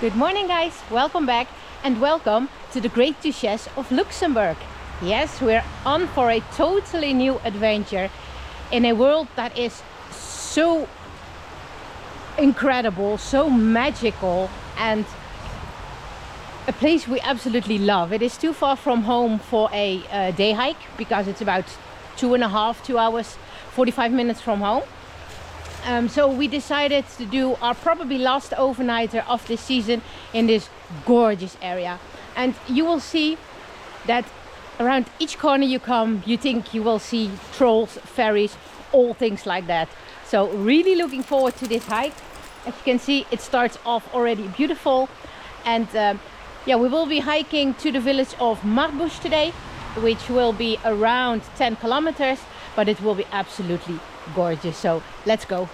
Good morning guys, welcome back and welcome to the Great Duchess of Luxembourg. Yes, we're on for a totally new adventure in a world that is so incredible, so magical, and a place we absolutely love. It is too far from home for a day hike because it's about 2 hours, 45 minutes from home. So we decided to do our probably last overnighter of this season in this gorgeous area. And you will see that around each corner you come, you think you will see trolls, fairies, all things like that. So really looking forward to this hike. As you can see, it starts off already beautiful. And yeah, we will be hiking to the village of Martbusch today, which will be around 10 kilometers, but it will be absolutely gorgeous. So let's go.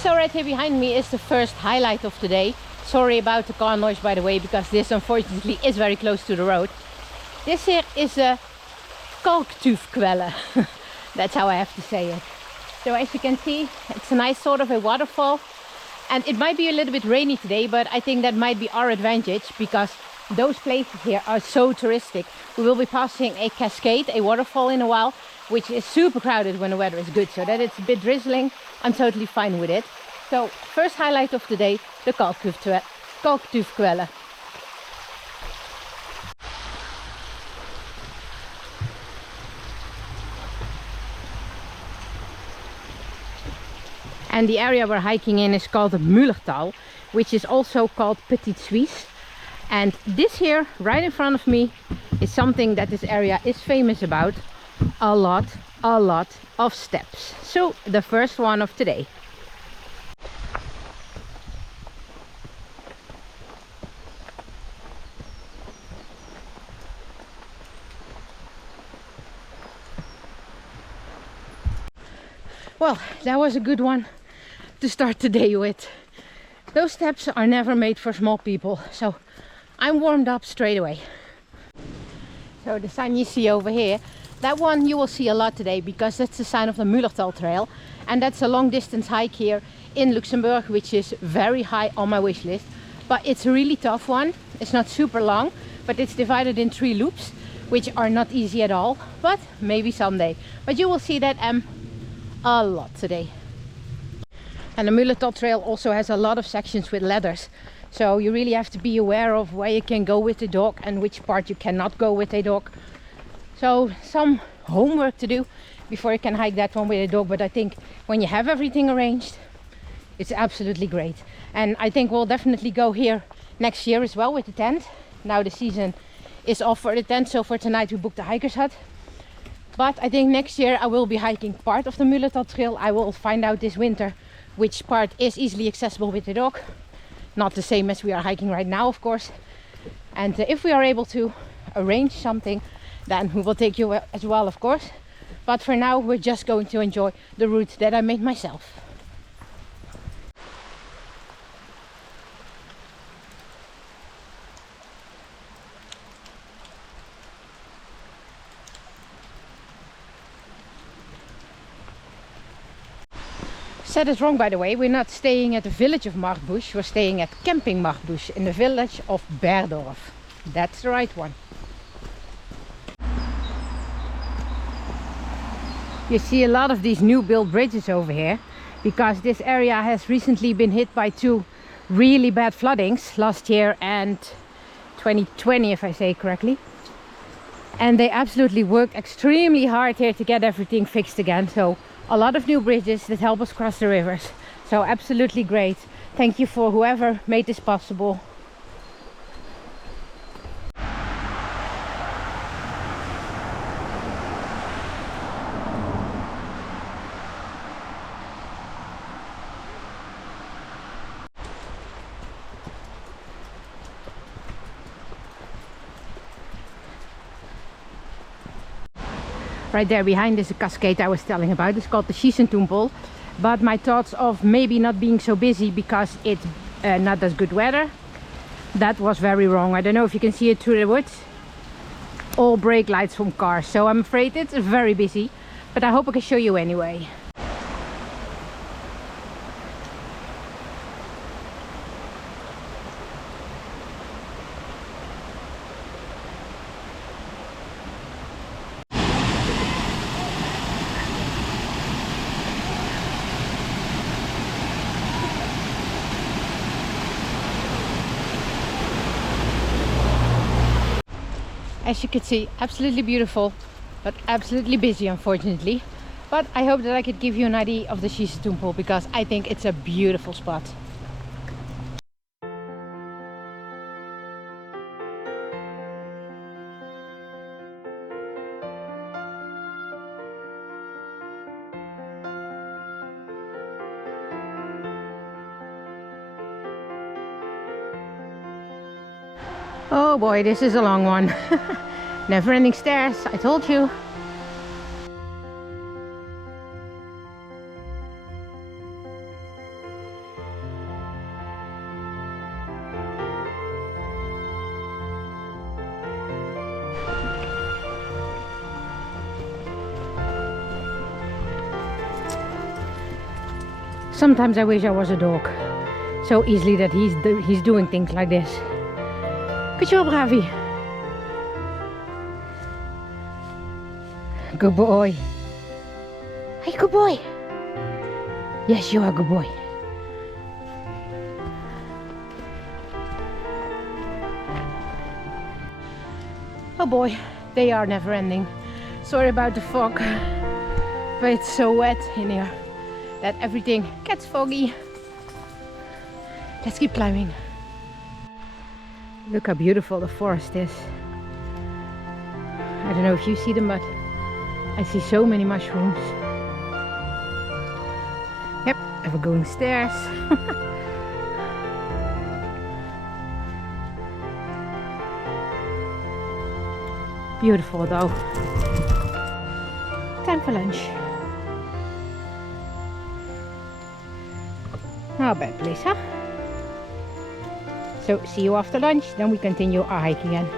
So right here behind me is the first highlight of the day. Sorry about the car noise, by the way, because this unfortunately is very close to the road. This here is a kalktuufkwelle. That's how I have to say it. So as you can see, it's a nice sort of a waterfall. And it might be a little bit rainy today, but I think that might be our advantage because those places here are so touristic. We will be passing a cascade, a waterfall in a while, which is super crowded when the weather is good. So that it's a bit drizzling, I'm totally fine with it. So first highlight of the day, the kalktuufkwelle. And the area we're hiking in is called the Müllerthal, which is also called Petite Suisse. And this here, right in front of me, is something that this area is famous about. A lot of steps. So the first one of today. Well, that was a good one to start the day with. Those steps are never made for small people, so I'm warmed up straight away. So the sign you see over here, that one you will see a lot today because that's the sign of the Müllerthal trail, and that's a long distance hike here in Luxembourg, which is very high on my wish list. But it's a really tough one. It's not super long, but it's divided in 3 loops, which are not easy at all, but maybe someday. But you will see that a lot today. And the Müllerthal trail also has a lot of sections with ladders, so you really have to be aware of where you can go with the dog and which part you cannot go with a dog. So some homework to do before you can hike that one with a dog, but I think when you have everything arranged, it's absolutely great. And I think we'll definitely go here next year as well with the tent. Now the season is off for the tent, so for tonight we booked the hiker's hut. But I think next year I will be hiking part of the Müllerthal trail. I will find out this winter which part is easily accessible with the dog. Not the same as we are hiking right now, of course. And if we are able to arrange something, then we will take you as well, of course. But for now, we're just going to enjoy the route that I made myself. Said it wrong, by the way. We're not staying at the village of Martbusch. We're staying at Camping Martbusch in the village of Berdorf. That's the right one. You see a lot of these new built bridges over here because this area has recently been hit by 2 really bad floodings last year and 2020, if I say correctly. And they absolutely worked extremely hard here to get everything fixed again. So a lot of new bridges that help us cross the rivers. So absolutely great. Thank you for whoever made this possible. Right there behind is a cascade I was telling about. It's called the Schießentumpel. But my thoughts of maybe not being so busy because it's not as good weather, that was very wrong. I don't know if you can see it through the woods. All brake lights from cars. So I'm afraid it's very busy. But I hope I can show you anyway. As you can see, absolutely beautiful, but absolutely busy, unfortunately. But I hope that I could give you an idea of the Schießentumpel because I think it's a beautiful spot. Oh boy, this is a long one. Never ending stairs, I told you. Sometimes I wish I was a dog. So easily that he's doing things like this. Good job, Ravi. Good boy. Hey, good boy. Yes, you are a good boy. Oh boy, they are never ending. Sorry about the fog, but it's so wet in here that everything gets foggy. Let's keep climbing. Look how beautiful the forest is. I don't know if you see them, but I see so many mushrooms. Yep, ever going stairs. Beautiful though. Time for lunch. Not bad place, huh? So see you after lunch, then we continue our hike again.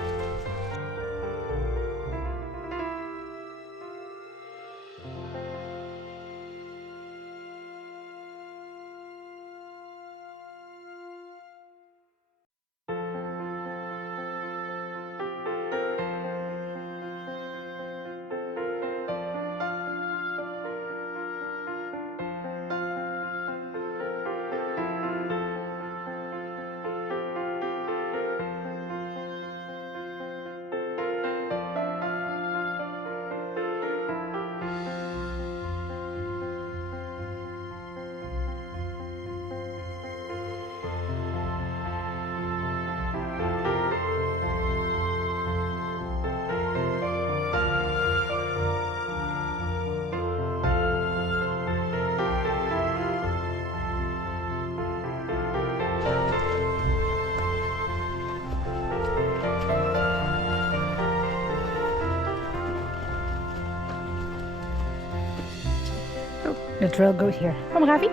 The trail goes here. Come, Ravi.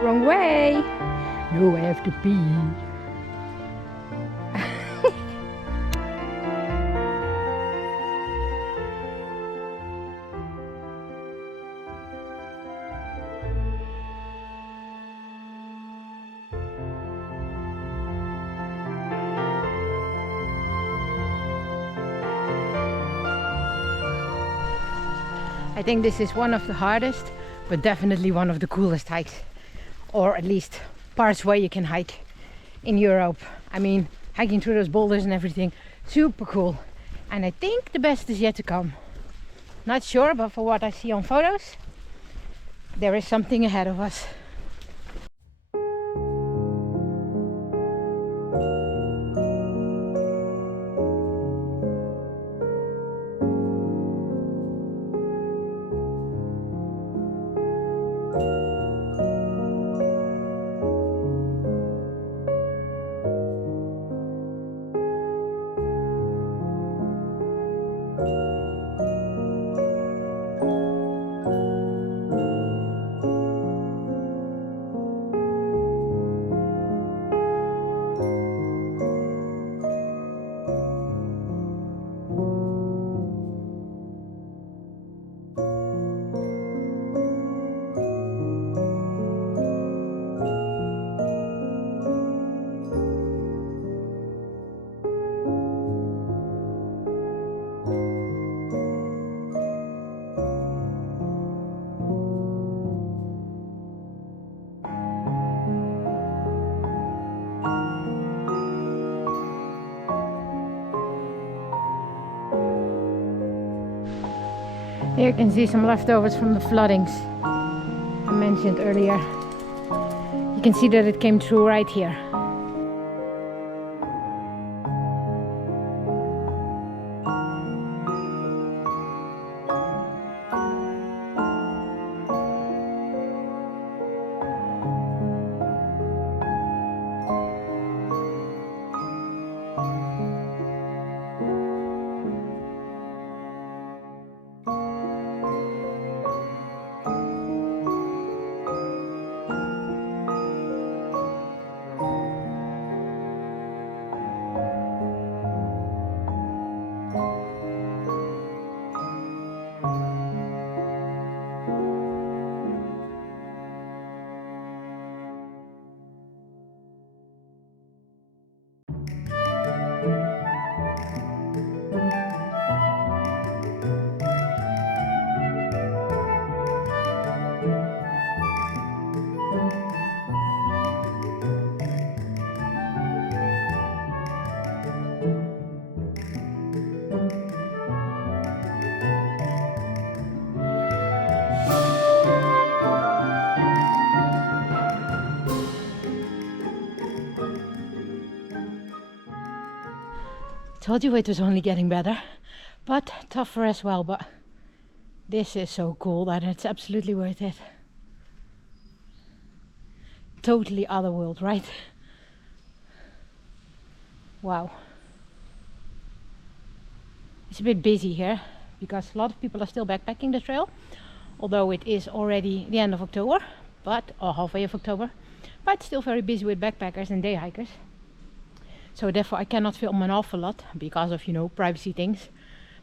Wrong way. No, I have to pee. I think this is one of the hardest, but definitely one of the coolest hikes, or at least parts where you can hike in Europe. I mean, hiking through those boulders and everything, super cool. And I think the best is yet to come. Not sure, but for what I see on photos, there is something ahead of us. Here you can see some leftovers from the floodings I mentioned earlier. You can see that it came through right here. Told you it was only getting better, but tougher as well. But this is so cool that it's absolutely worth it. Totally other world, right? Wow. It's a bit busy here because a lot of people are still backpacking the trail, although it is already the end of October, or halfway of October, but still very busy with backpackers and day hikers. So therefore I cannot film an awful lot because of, privacy things.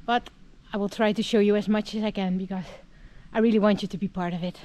But I will try to show you as much as I can because I really want you to be part of it.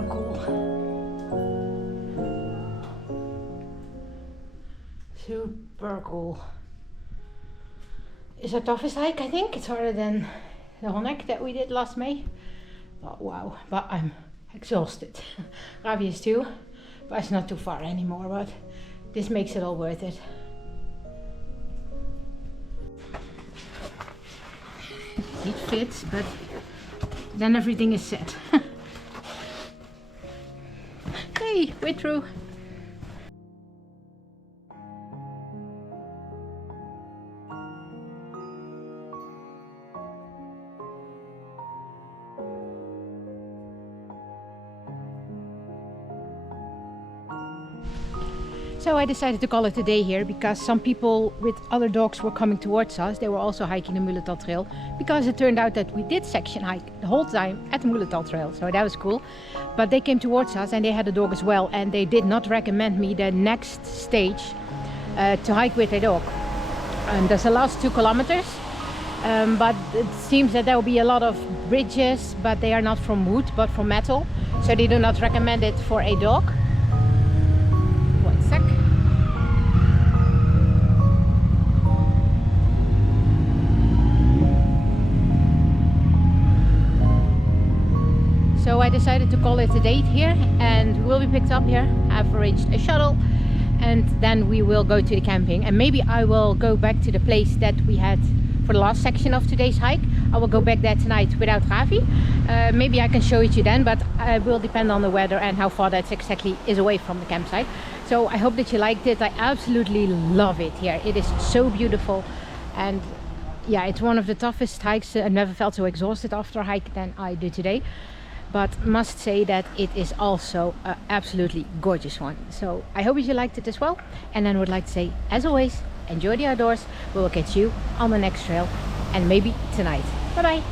How cool. Super cool. It's our toughest hike, I think. It's harder than the Honek that we did last May. Oh, wow, but I'm exhausted. Ravi is too, but it's not too far anymore, but this makes it all worth it. It fits, but then everything is set. Hey, we're through. So I decided to call it a day here because some people with other dogs were coming towards us. They were also hiking the Müllerthal trail because it turned out that we did section hike the whole time at the Müllerthal trail. So that was cool. But they came towards us and they had a dog as well, and they did not recommend me the next stage to hike with a dog. And that's the last 2 kilometers. But it seems that there will be a lot of bridges, but they are not from wood but from metal. So they do not recommend it for a dog. So I decided to call it a date here, and we will be picked up here. I've arranged a shuttle, and then we will go to the camping, and maybe I will go back to the place that we had for the last section of today's hike. I will go back there tonight without Ravi. Maybe I can show it to you then, but it will depend on the weather and how far that exactly is away from the campsite. So I hope that you liked it. I absolutely love it here. It is so beautiful, and yeah, it's one of the toughest hikes. I never felt so exhausted after a hike than I did today. But must say that it is also an absolutely gorgeous one. So I hope you liked it as well. And then I would like to say, as always, enjoy the outdoors. We will catch you on the next trail, and maybe tonight. Bye bye.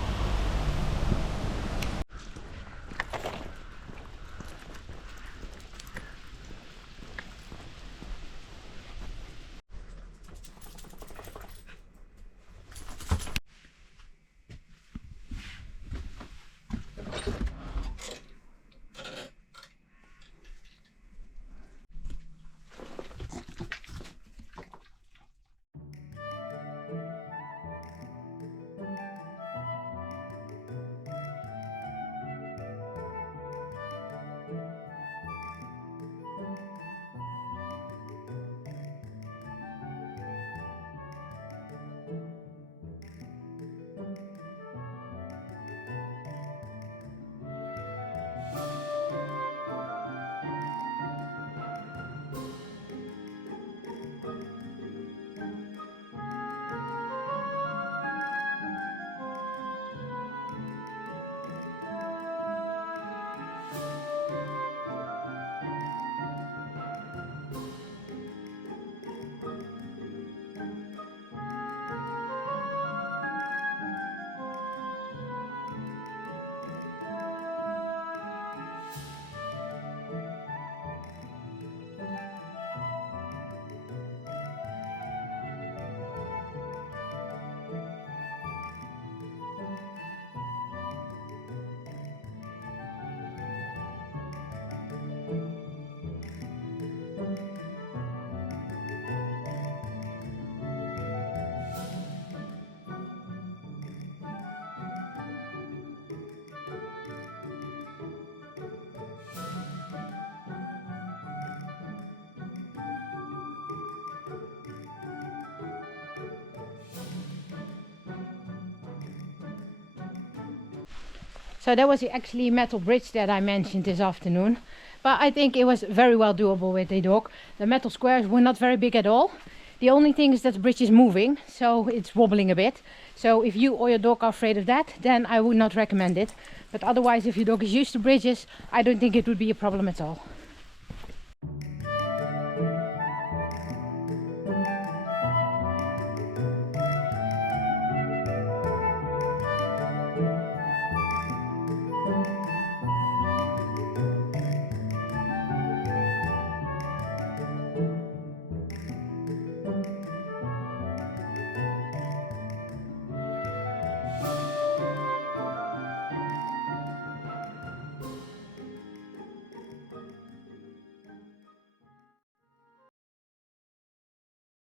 So that was actually metal bridge that I mentioned this afternoon. But I think it was very well doable with a dog. The metal squares were not very big at all. The only thing is that the bridge is moving, so it's wobbling a bit. So if you or your dog are afraid of that, then I would not recommend it. But otherwise, if your dog is used to bridges, I don't think it would be a problem at all.